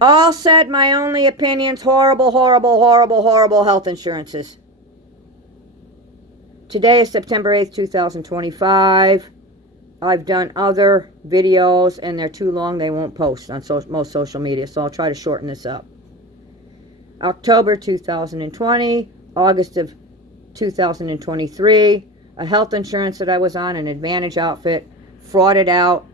All said, my only opinions, horrible, horrible, horrible, horrible health insurances. Today is September 8th, 2025. I've done other videos and they're too long. They won't post on most social media, so I'll try to shorten this up. October 2020, August of 2023, a health insurance that I was on, an Advantage outfit, frauded out,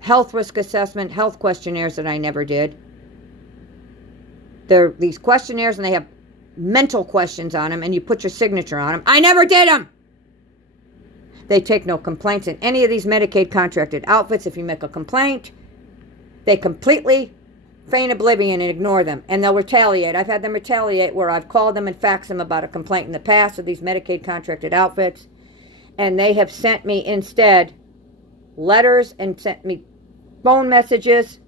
health risk assessment, health questionnaires that I never did. They're these questionnaires and they have mental questions on them and you put your signature on them. I never did them! They take no complaints in any of these Medicaid contracted outfits. If you make a complaint, they completely feign oblivion and ignore them, and they'll retaliate. I've had them retaliate where I've called them and faxed them about a complaint in the past of these Medicaid contracted outfits, and they have sent me instead letters and sent me phone messages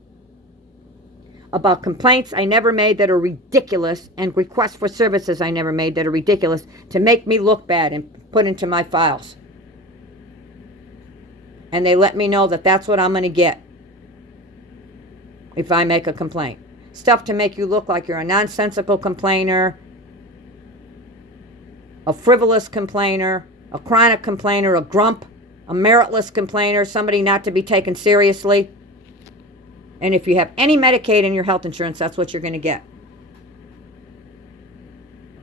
about complaints I never made that are ridiculous and requests for services I never made that are ridiculous to make me look bad and put into my files. And they let me know that that's what I'm going to get if I make a complaint. Stuff to make you look like you're a nonsensical complainer, a frivolous complainer, a chronic complainer, a grump, a meritless complainer, somebody not to be taken seriously. And if you have any Medicaid in your health insurance, that's what you're going to get.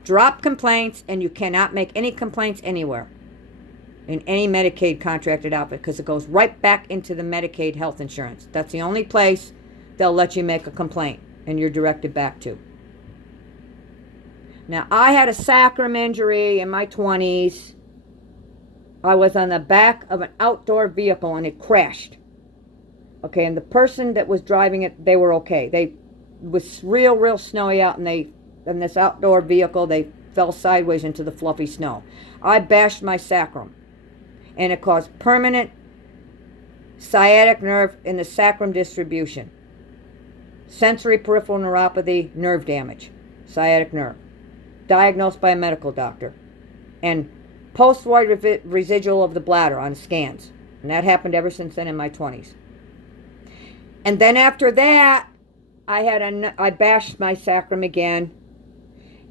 Drop complaints, and you cannot make any complaints anywhere in any Medicaid contracted outfit because it goes right back into the Medicaid health insurance. That's the only place they'll let you make a complaint and you're directed back to. Now, I had a sacrum injury in my 20s. I was on the back of an outdoor vehicle and it crashed. Okay, and the person that was driving it, they were okay. It was real snowy out, and in this outdoor vehicle, they fell sideways into the fluffy snow. I bashed my sacrum, and it caused permanent sciatic nerve in the sacrum distribution. Sensory peripheral neuropathy, nerve damage, sciatic nerve. Diagnosed by a medical doctor. And post-void residual of the bladder on scans. And that happened ever since then in my 20s. And then after that, I bashed my sacrum again.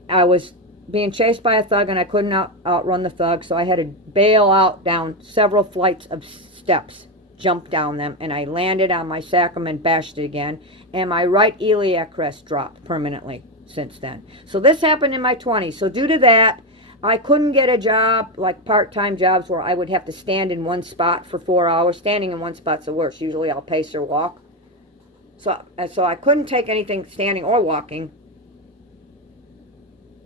I was being chased by a thug and I couldn't outrun the thug, so I had to bail out down several flights of steps, jump down them, and I landed on my sacrum and bashed it again, and my right iliac crest dropped permanently since then. So this happened in my 20s. So due to that, I couldn't get a job, like part-time jobs where I would have to stand in one spot for 4 hours. Standing in one spot's the worst. Usually I'll pace or walk. So I couldn't take anything standing or walking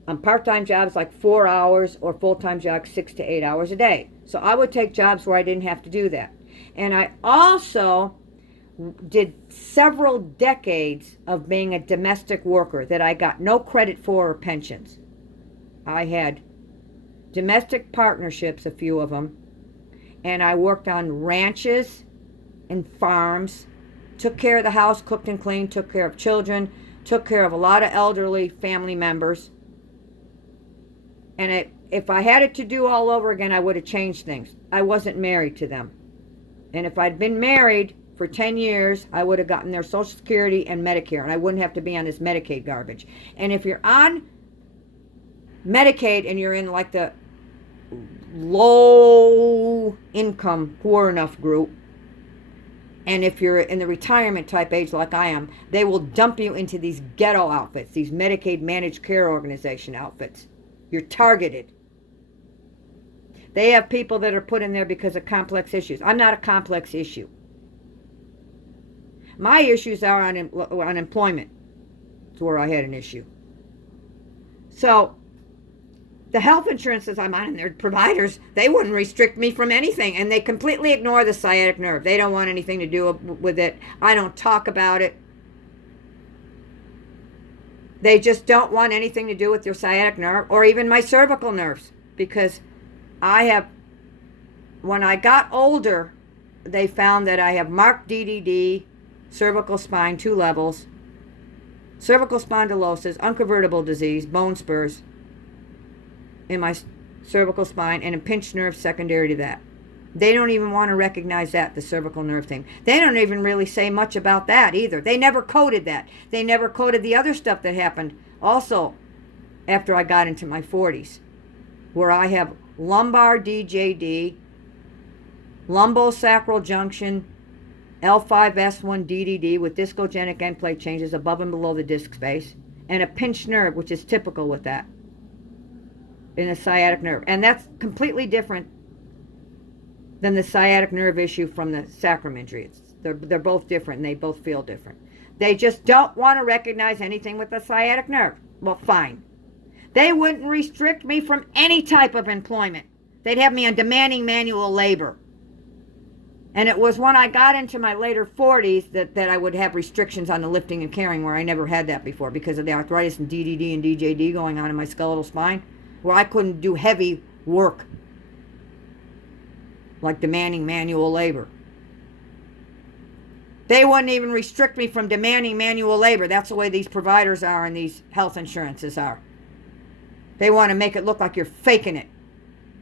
on part-time jobs like 4 hours, or full-time jobs 6 to 8 hours a day. So I would take jobs where I didn't have to do that. And I also did several decades of being a domestic worker that I got no credit for or pensions. I had domestic partnerships, a few of them, and I worked on ranches and farms, took care of the house, cooked and cleaned, took care of children, took care of a lot of elderly family members. And if I had it to do all over again, I would have changed things. I wasn't married to them. And if I'd been married for 10 years, I would have gotten their Social Security and Medicare, and I wouldn't have to be on this Medicaid garbage. And if you're on Medicaid and you're in like the low income, poor enough group, and if you're in the retirement type age like I am, they will dump you into these ghetto outfits, these Medicaid managed care organization outfits. You're targeted. They have people that are put in there because of complex issues. I'm not a complex issue. My issues are on unemployment. That's where I had an issue. So the health insurances I'm on and their providers, they wouldn't restrict me from anything, and they completely ignore the sciatic nerve. They don't want anything to do with it. I don't talk about it. They just don't want anything to do with your sciatic nerve or even my cervical nerves, because when I got older, they found that I have marked DDD, cervical spine, 2 levels, cervical spondylosis, unconvertible disease, bone spurs in my cervical spine, and a pinched nerve secondary to that. They don't even want to recognize that, the cervical nerve thing. They don't even really say much about that either. They never coded that. They never coded the other stuff that happened also after I got into my 40s, where I have lumbar DJD, lumbosacral junction, L5S1 DDD with discogenic end plate changes above and below the disc space, and a pinched nerve, which is typical with that, in a sciatic nerve. And that's completely different than the sciatic nerve issue from the sacrum injury. They're both different, and they both feel different. They just don't want to recognize anything with the sciatic nerve. Well, fine. They wouldn't restrict me from any type of employment. They'd have me on demanding manual labor. And it was when I got into my later 40s that I would have restrictions on the lifting and carrying, where I never had that before because of the arthritis and DDD and DJD going on in my skeletal spine, where I couldn't do heavy work like demanding manual labor. They wouldn't even restrict me from demanding manual labor. That's the way these providers are and these health insurances are. They want to make it look like you're faking it.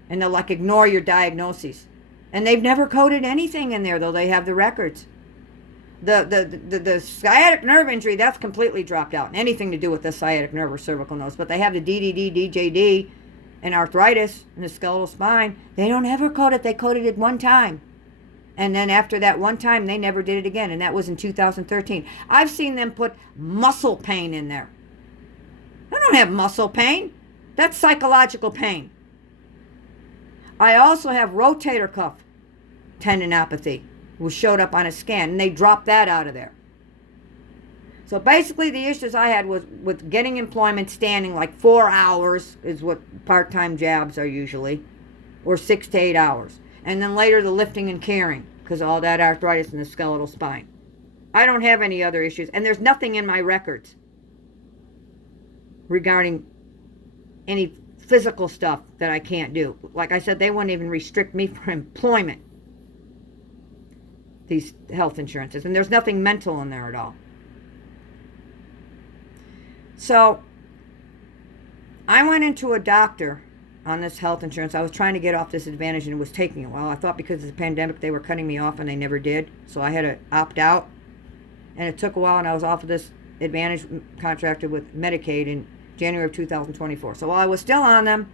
And they'll like ignore your diagnoses. And they've never coded anything in there, though they have the records. The sciatic nerve injury, that's completely dropped out. Anything to do with the sciatic nerve or cervical nose. But they have the DDD, DJD, and arthritis in the skeletal spine. They don't ever code it. They coded it one time. And then after that one time, they never did it again. And that was in 2013. I've seen them put muscle pain in there. I don't have muscle pain. That's psychological pain. I also have rotator cuff tendinopathy, which showed up on a scan, and they dropped that out of there. So basically the issues I had was with getting employment standing, like 4 hours is what part-time jobs are usually, or 6 to 8 hours. And then later the lifting and carrying, because of all that arthritis in the skeletal spine. I don't have any other issues, and there's nothing in my records regarding any physical stuff that I can't do. Like I said, they wouldn't even restrict me from employment, these health insurances, and there's nothing mental in there at all. So I went into a doctor on this health insurance. I was trying to get off this Advantage, and it was taking a while. I thought because of the pandemic they were cutting me off, and they never did, so I had to opt out, and it took a while, and I was off of this Advantage contracted with Medicaid in January of 2024. So while I was still on them,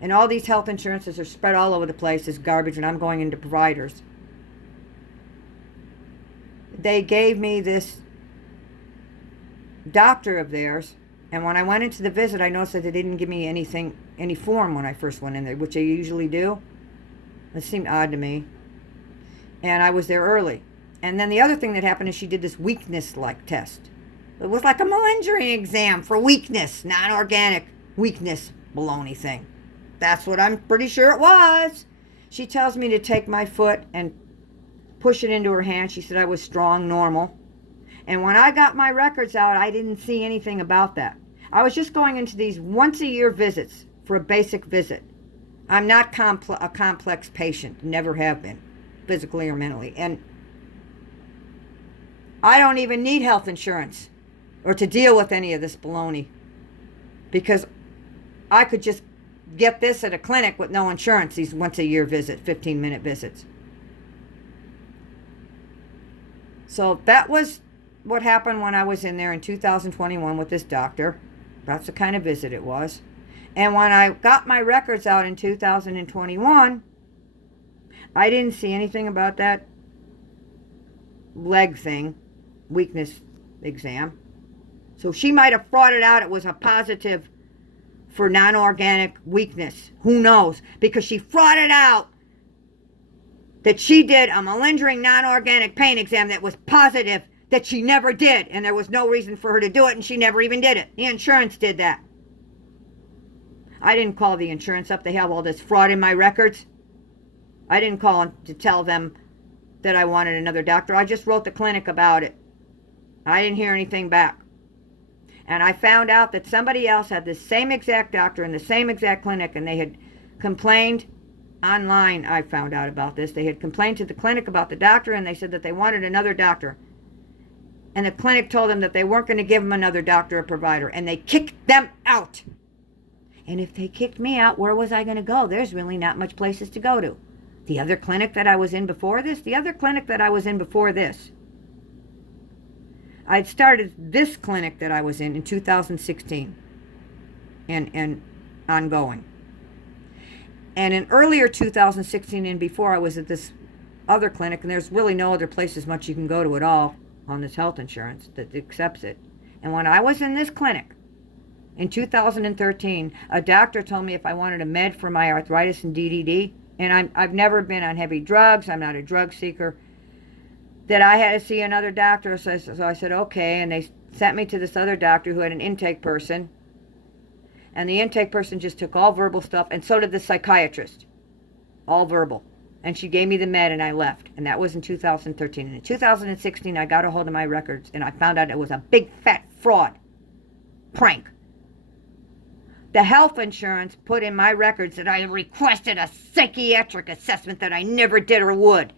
and all these health insurances are spread all over the place as garbage, and I'm going into providers, they gave me this doctor of theirs, and when I went into the visit, I noticed that they didn't give me any form when I first went in there, which they usually do. It seemed odd to me. And I was there early. And then the other thing that happened is she did this weakness-like test. It was like a malingering exam for weakness, non-organic weakness baloney thing. That's what I'm pretty sure it was. She tells me to take my foot and push it into her hand. She said I was strong, normal. And when I got my records out, I didn't see anything about that. I was just going into these once-a-year visits for a basic visit. I'm not a complex patient, never have been, physically or mentally. And I don't even need health insurance or to deal with any of this baloney, because I could just get this at a clinic with no insurance, these once-a-year visits, 15-minute visits. So that was what happened when I was in there in 2021 with this doctor. That's the kind of visit it was. And when I got my records out in 2021, I didn't see anything about that leg thing, weakness exam. So she might have frauded out it was a positive for non-organic weakness. Who knows? Because she frauded out that she did a malingering non-organic pain exam that was positive, that she never did, and there was no reason for her to do it, and she never even did it. The insurance did that. I didn't call the insurance up. They have all this fraud in my records. I didn't call them to tell them that I wanted another doctor. I just wrote the clinic about it. I didn't hear anything back. And I found out that somebody else had the same exact doctor in the same exact clinic, and they had complained online. I found out about this. They had complained to the clinic about the doctor, and they said that they wanted another doctor. And the clinic told them that they weren't going to give them another doctor or provider, and they kicked them out. And if they kicked me out, where was I going to go? There's really not much places to go to. The other clinic that I was in before this, I'd started this clinic that I was in 2016 and ongoing. And in earlier 2016 and before, I was at this other clinic, and there's really no other places much you can go to at all on this health insurance that accepts it. And when I was in this clinic in 2013, a doctor told me if I wanted a med for my arthritis and DDD, and I've never been on heavy drugs, I'm not a drug seeker, that I had to see another doctor. So I said, okay, and they sent me to this other doctor who had an intake person, and the intake person just took all verbal stuff, and so did the psychiatrist, all verbal. And she gave me the med, and I left. And that was in 2013. And in 2016, I got a hold of my records, and I found out it was a big, fat fraud. Prank. The health insurance put in my records that I requested a psychiatric assessment that I never did or would.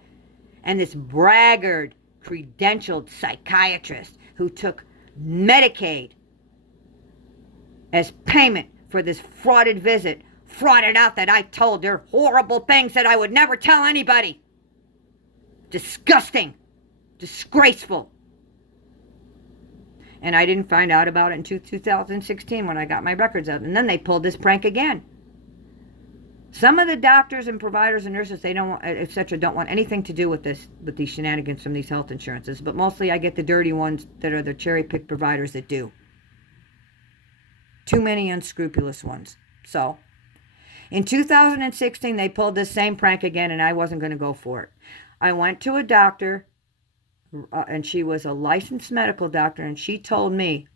And this braggart, credentialed psychiatrist who took Medicaid as payment for this frauded visit frauded out that I told her horrible things that I would never tell anybody. Disgusting. Disgraceful. And I didn't find out about it in 2016 when I got my records out. And then they pulled this prank again. Some of the doctors and providers and nurses, they don't want, etc., don't want anything to do with this, with these shenanigans from these health insurances. But mostly I get the dirty ones that are the cherry-picked providers that do. Too many unscrupulous ones. So, in 2016, they pulled this same prank again, and I wasn't going to go for it. I went to a doctor, and she was a licensed medical doctor, and she told me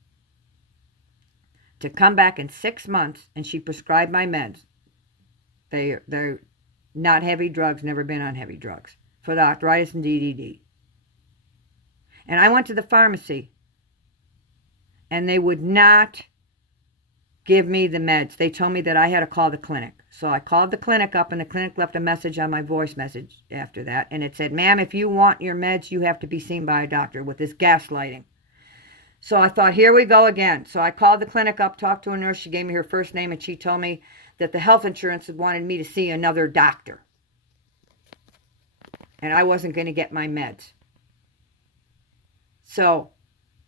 to come back in 6 months, and she prescribed my meds. They're not heavy drugs, never been on heavy drugs, for the arthritis and DDD. And I went to the pharmacy, and they would not give me the meds. They told me that I had to call the clinic. So I called the clinic up, and the clinic left a message on my voice message after that. And it said, ma'am, if you want your meds, you have to be seen by a doctor, with this gaslighting. So I thought, here we go again. So I called the clinic up, talked to a nurse. She gave me her first name, and she told me that the health insurance wanted me to see another doctor. And I wasn't going to get my meds. So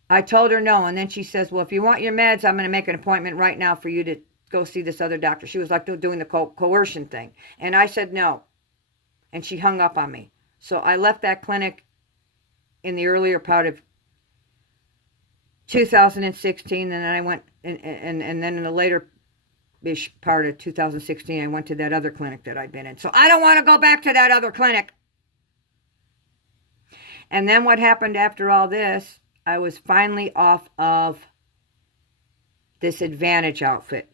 I told her no, and then she says, well, if you want your meds, I'm going to make an appointment right now for you to go see this other doctor. She was like doing the coercion thing. And I said no. And she hung up on me. So I left that clinic in the earlier part of 2016, and then I went, and then in the later-ish part of 2016, I went to that other clinic that I'd been in. So I don't want to go back to that other clinic. And then what happened after all this, I was finally off of this Advantage outfit.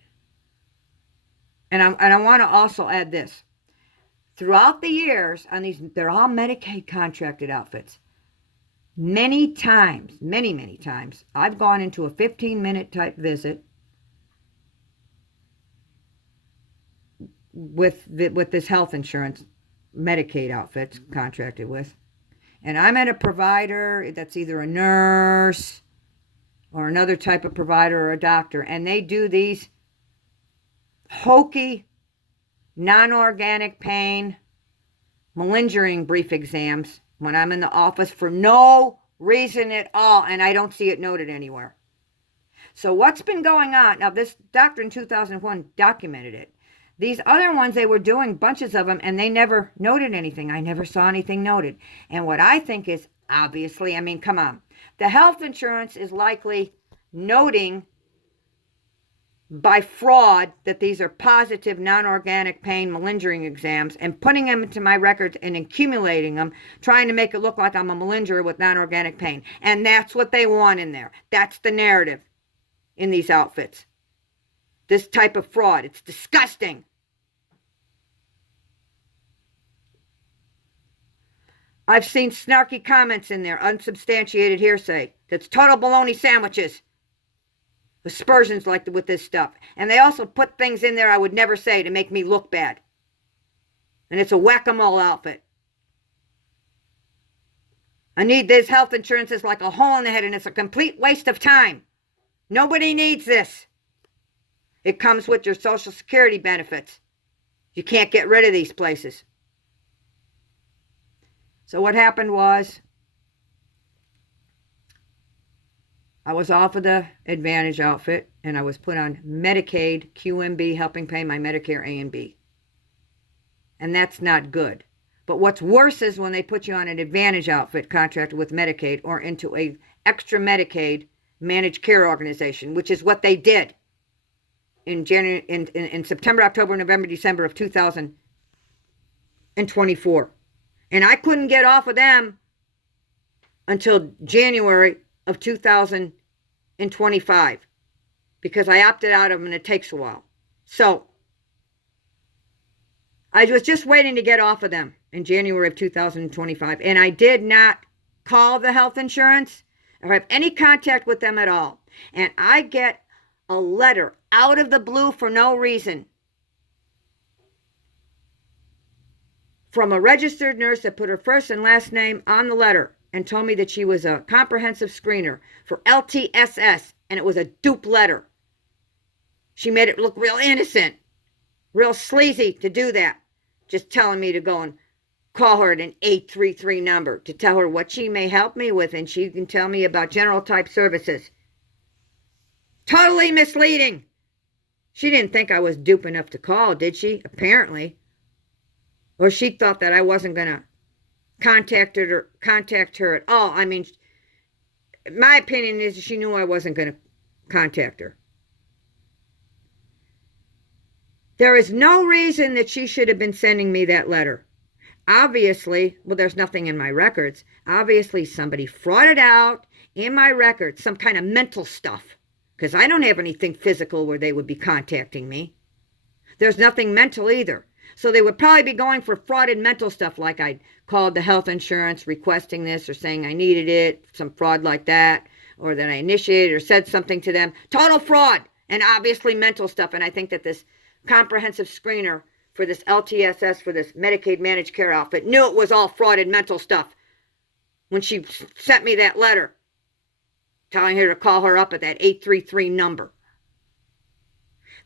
And I want to also add this. Throughout the years, on these, they're all Medicaid contracted outfits. Many times, many times, I've gone into a 15-minute type visit with this health insurance Medicaid outfits contracted with. And I'm at a provider that's either a nurse or another type of provider or a doctor, and they do these hokey, non-organic pain, malingering brief exams when I'm in the office for no reason at all, and I don't see it noted anywhere. So what's been going on? Now, this doctor in 2001 documented it. These other ones, they were doing bunches of them, and they never noted anything. I never saw anything noted. And what I think is, obviously, I mean, come on. The health insurance is likely noting by fraud that these are positive non-organic pain malingering exams and putting them into my records and accumulating them, trying to make it look like I'm a malingerer with non-organic pain. And that's what they want in there. That's the narrative in these outfits. This type of fraud. It's disgusting. I've seen snarky comments in there, unsubstantiated hearsay. That's total baloney sandwiches. Aspersions like with this stuff. And they also put things in there I would never say to make me look bad. And it's a whack-a-mole outfit. I need this health insurance is like a hole in the head, and it's a complete waste of time. Nobody needs this. It comes with your Social Security benefits. You can't get rid of these places. So what happened was I was off of the Advantage outfit and I was put on Medicaid QMB, helping pay my Medicare A and B. And that's not good. But what's worse is when they put you on an Advantage outfit contracted with Medicaid or into a extra Medicaid managed care organization, which is what they did in September, October, November, December of 2024. And I couldn't get off of them until January of 2025 because I opted out of them and it takes a while. So I was just waiting to get off of them in January of 2025. And I did not call the health insurance or have any contact with them at all. And I get a letter out of the blue for no reason from a registered nurse that put her first and last name on the letter and told me that she was a comprehensive screener for LTSS, and it was a dupe letter. She made it look real innocent, real sleazy to do that, just telling me to go and call her at an 833 number to tell her what she may help me with, and she can tell me about general type services. Totally misleading. She didn't think I was dupe enough to call, did she? Apparently. Or she thought that I wasn't going to contact her at all. I mean, my opinion is she knew I wasn't going to contact her. There is no reason that she should have been sending me that letter. Obviously, well, there's nothing in my records. Obviously, somebody frauded out in my records some kind of mental stuff, because I don't have anything physical where they would be contacting me. There's nothing mental either. So they would probably be going for frauded mental stuff, like I called the health insurance requesting this or saying I needed it, some fraud like that, or that I initiated or said something to them. Total fraud and obviously mental stuff. And I think that this comprehensive screener for this LTSS, for this Medicaid managed care outfit, knew it was all frauded mental stuff when she sent me that letter telling her to call her up at that 833 number.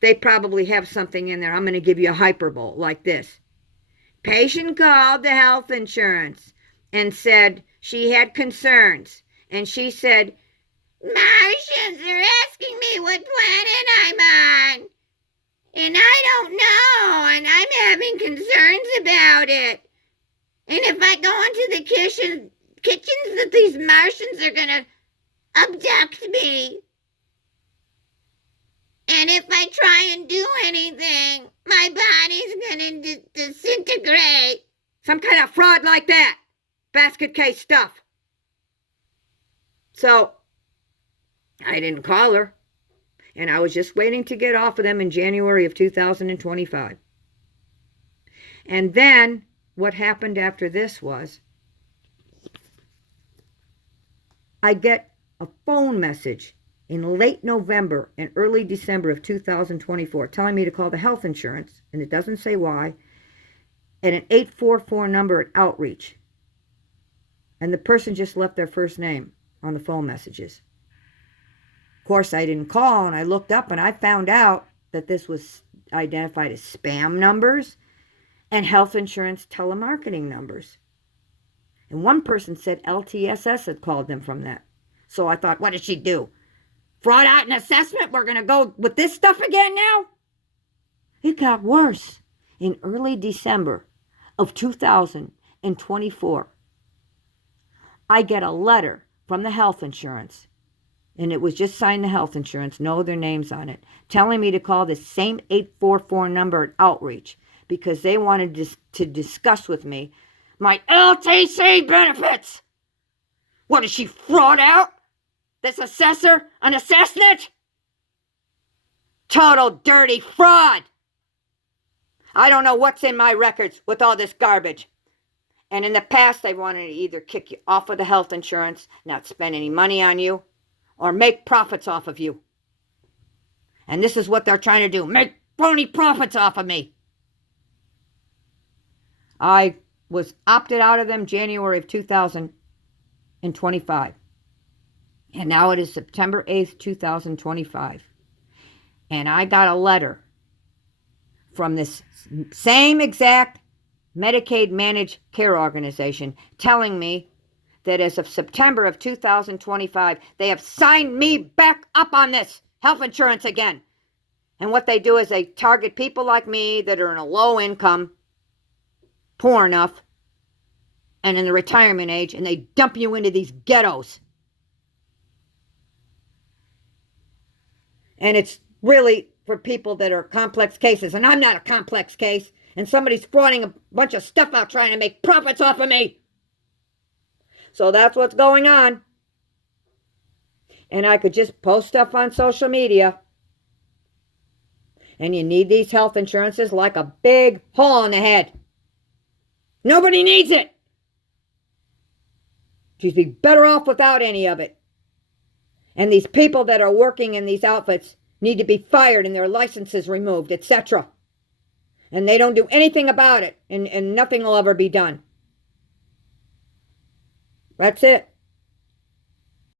They probably have something in there. I'm going to give you a hyperbole like this. Patient called the health insurance and said she had concerns. And she said, Martians are asking me what planet I'm on. And I don't know. And I'm having concerns about it. And if I go into the kitchens that these Martians are going to abduct me. And if I try and do anything, my body's going to disintegrate. Some kind of fraud like that. Basket case stuff. So, I didn't call her. And I was just waiting to get off of them in January of 2025. And then, what happened after this was, I get a phone message in late November and early December of 2024 telling me to call the health insurance, and it doesn't say why, at an 844 number at Outreach. And the person just left their first name on the phone messages. Of course, I didn't call, and I looked up and I found out that this was identified as spam numbers and health insurance telemarketing numbers. And one person said LTSS had called them from that. So I thought, what did she do? Fraud out an assessment? We're going to go with this stuff again now? It got worse. In early December of 2024, I get a letter from the health insurance, and it was just signed the health insurance, no other names on it, telling me to call the same 844 number at Outreach because they wanted to discuss with me my LTC benefits. What, did she fraud out? This assessor an assessment? Total dirty fraud. I don't know what's in my records with all this garbage. And in the past, they wanted to either kick you off of the health insurance, not spend any money on you, or make profits off of you. And this is what they're trying to do, make phony profits off of me. I was opted out of them January of 2025. And now it is September 8th, 2025. And I got a letter from this same exact Medicaid Managed Care Organization telling me that as of September of 2025, they have signed me back up on this health insurance again. And what they do is they target people like me that are in a low income, poor enough, and in the retirement age, and they dump you into these ghettos. And it's really for people that are complex cases. And I'm not a complex case. And somebody's frauding a bunch of stuff out trying to make profits off of me. So that's what's going on. And I could just post stuff on social media. And you need these health insurances like a big hole in the head. Nobody needs it. You'd be better off without any of it. And these people that are working in these outfits need to be fired and their licenses removed, etc. And they don't do anything about it, and nothing will ever be done. That's it.